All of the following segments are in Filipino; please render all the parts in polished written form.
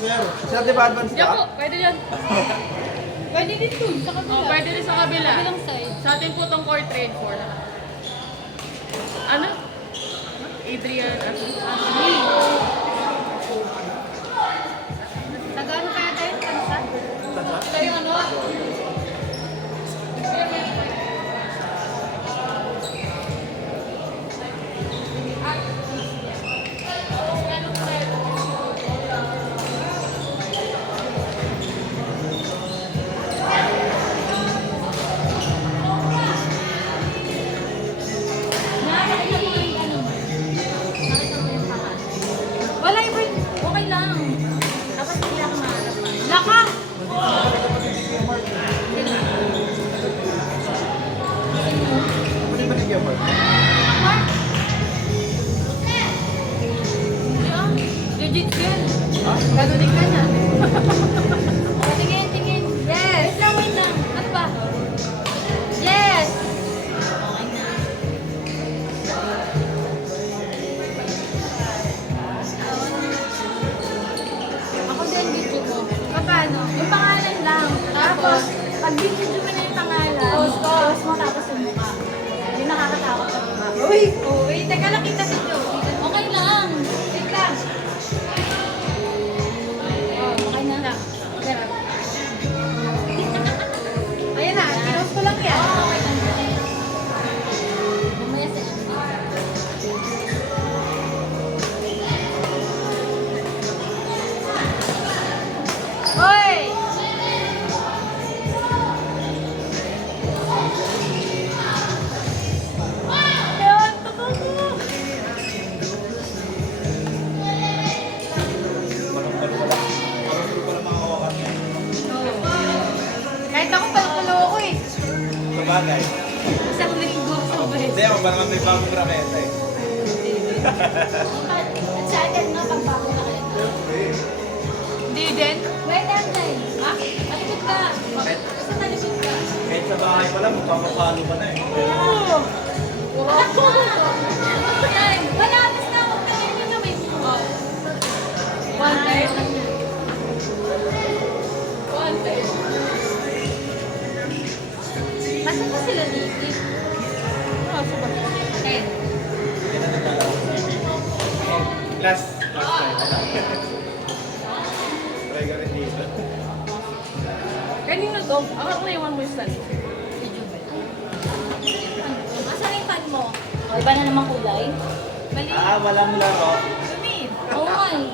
sir. Sir, di ba advance Diyan po, ka? pwede yan. Pwede din dun, sa kabila. Oh, pwede rin sa kabila. Kabilang side. Sa atin po itong core trade for. Ano? Adrian. Tagano kaya tayo? Tansa? Tansa? Ito yung ano? Wala iba. Okay lang. Tapos hindi ako maharap. Laka! Pwede ba nagyan mo? Legit yan. Ganunin ka na. Tingin, tingin. Yes! Wait lang. Ano ba? Yes! Okay na. Ako din video ko. Paano? Yung pangalan lang. Tapos, pag video mo na yung pangalan, post mo tapos yung mukha. Hindi nakakatakot sa mukha. Uy! Uy, teka lang kita sa inyo. Okay lang. Wait lang. Oh, okay na. Ganun. Ayan na, pinost ko lang yan. Okay lang. Mamaya sa Hoy! Ayun, totoo. Kahit ako pala ako eh. Sa bagay. Isang linggo sa best. Hindi ako, parang may bagong raketa eh. Excited na pag bago na kayo. Hindi din. Wait lang tayo. Ha? Malikot ka. Basta malikot ka. Kahit sa bahay pa lang, magpapapalo ka na eh. Oo. Anak na! Time! Malapit na ako. Kanina nyo gawin. Oh. One time. One time. Asan ba sila dito? Ah, super. 10. Last time. Try ka rin dito. Kanina to, ako naiwan mo yung stand. Asan yung pan mo? O, iba na naman kulay? Mali. Walang laro. Lumid. Oo nga eh.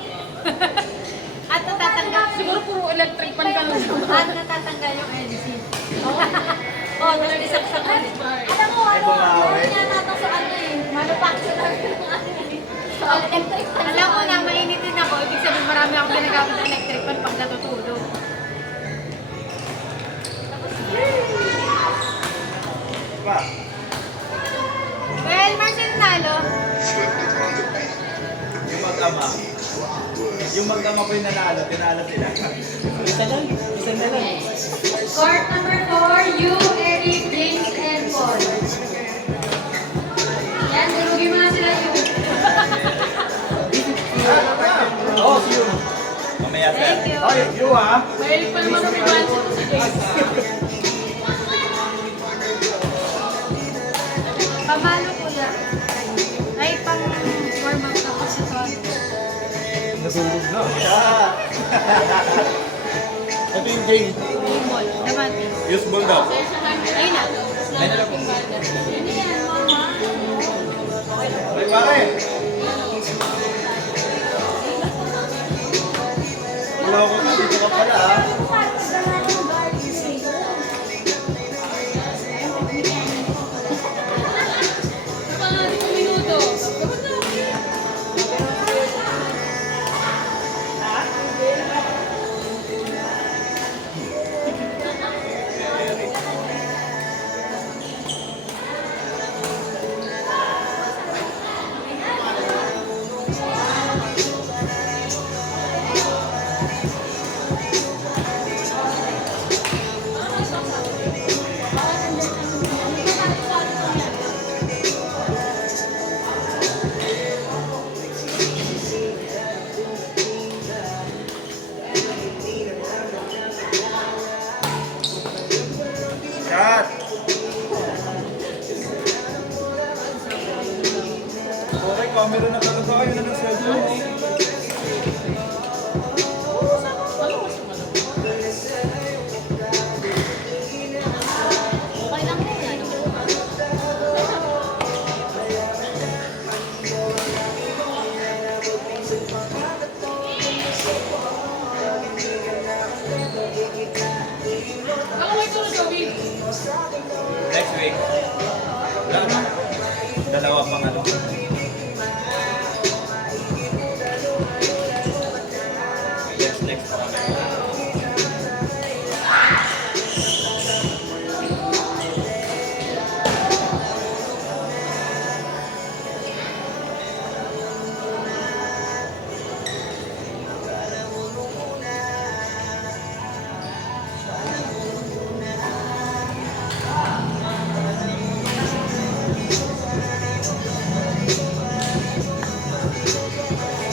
At natatanggal. Siguro puro electric pan ka lang. At natatanggal yung LC. Oo. Oh, tapos isaksak ka. Alam mo, Ito nga, meron yata ito sa ano eh. Manufacturer yung ano eh. So, electric pan. Alam mo na, mainitin ako. Ibig sabihin marami akong ginagamit ng electric pan pag natutulog. Pa. Well, Marcel Nalo. Yung mag-ama. Yung mag-ama po yung nanalo, tinalo sila. Isa lang. Isa na lang. Court number 4, you, Eric, James, and Paul. Yan, durugin mo na sila you. Oh, see you. Mamaya sir. Thank you. Oh, you ah. Mahilig pa naman ng advance ito si James. Pamalo ko yan. Ay, pang warm up na kasi ito. Natulog na. Ito yung game. Ball. Naman. Use ball daw. Ayun na. Ayun na lang po. Ano yan, mama? Ay, pare. Wala ko na dito ka pala ah. Pangalit ng minuto. meron na talaga kayo na ng cellphone. Okay lang yun, ano? Ako may tulog, Joey. Next week. Wala na. Dalawa pang ano. Next pa kami.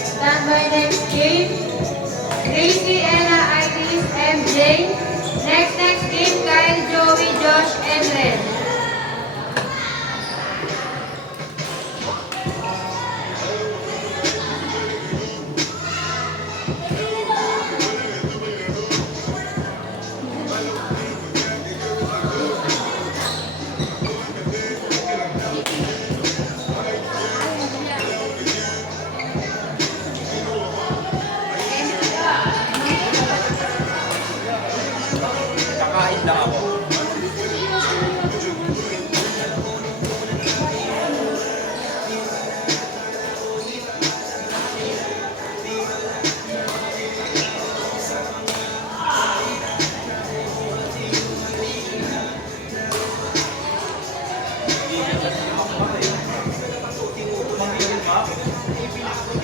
Stand by next game. Gracie, Ella, Iris, MJ. Next game, Kyle, Joey, Josh, and Red. Kakain lang ako.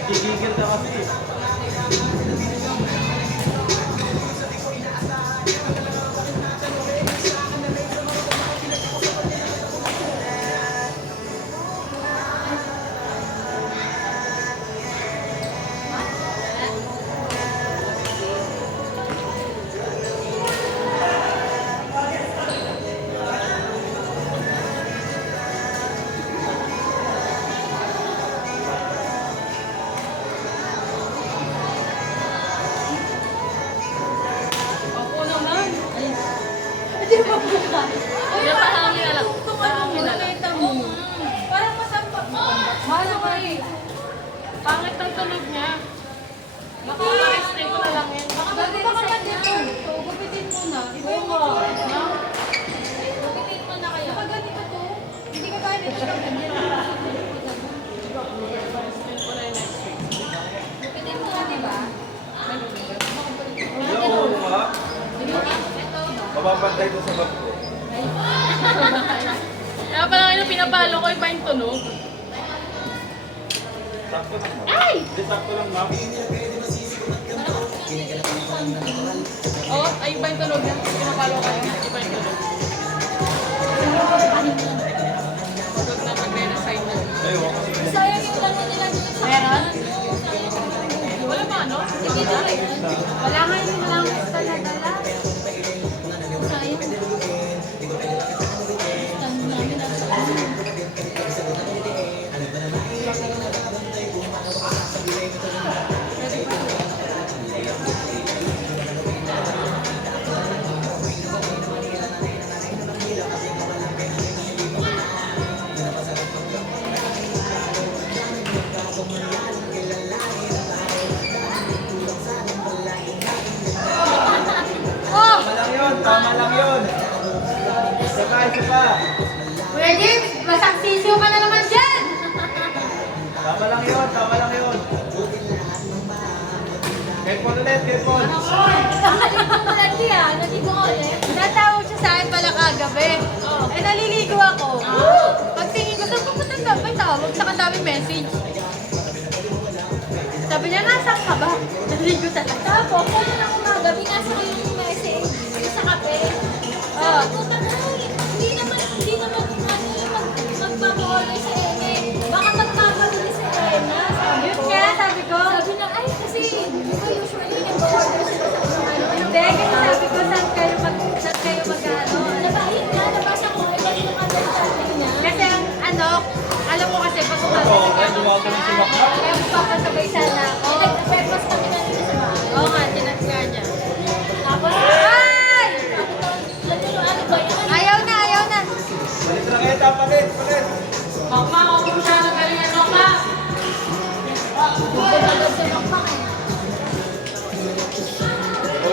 Gigigil na kasi. Ako naman. Hindi ba buka? Hindi pa hangin na lang. Hangin na lang. Parang masampak. Ano nga eh? Pangit ang tunog niya. Maka-explain ko na lang yan. Bakit ka naman dito? Gupitin mo na. Iba yung No? gupitin mo na kaya. Kapag ganito to, hindi ka kaya nito kapag ganito. Explain ko na yung next week. Gupitin mo na, di ba? Oo, ha? Mapapantay ko sa bag ko. Kaya pala ngayon pinapalo ko iba yung tunog. Sakto lang, ma'am. Ay! Hindi, sakto lang, ma'am. Oo, ay iba yung tunog niya. Pinapalo ko yun. Iba yung tunog. Huwag na mag-resign na. Ayun, ako kasi Sayang yung lang nila dito sa Meron? Wala ba, no? Sige, dali. Wala nga yung mga gusto na dala. Sayang. Tama lang yun. Isa pa, isa pa. Kuya James, masaksisyo ka na naman dyan! Tama lang yun, tama lang yun. Headphone ulit, headphone. Naligo mo lagi ah, naligo ko ulit. Natawag siya sa akin pala kagabi. Eh, naliligo ako. Pagtingin ko, saan pupunta ka? May tawag, saka daming message. Sabi niya, nasaan ka ba? Naliligo talaga. Tapos, kaya na umaga, binasa ko yung message sa kape. Sabi ko, hindi naman magpapahuli sa Ene. Baka magpapahuli sa Ena. Yun nga, sabi ko. Sabi na, ay, kasi, di ba usually nag-order sila sa ano. Hindi, kasi sabi ko, saan kayo mag-ano. Nabasa ko, iba yung understanding niya. Kasi, alam mo kasi, pag Oo, kaya gumagano si Mac.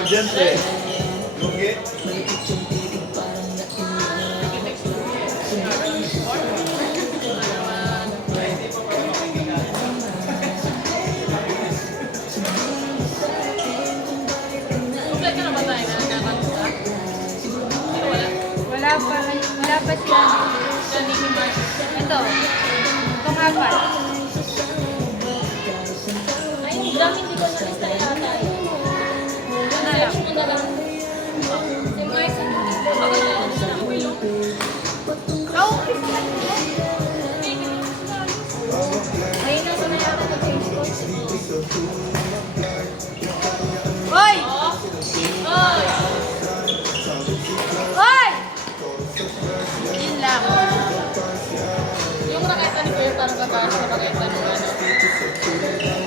audience eh. Lugi. Complete ka na ba tayo na nagkakanta? Sino wala? Wala pa sila. Sa Nini Mark. Ito. Itong apat. Ay, yung drum hindi ko na-lista yata yun. Ano lang? Search mo na lang. Si Mars, hindi ko Ako na lang sa ulo. Oh, ayun na sa na yata nag-change course. Hoy! Oy! Hoy! Yun lang. Yung raketa ni Kuya parang kabahan sa raketa ng ano.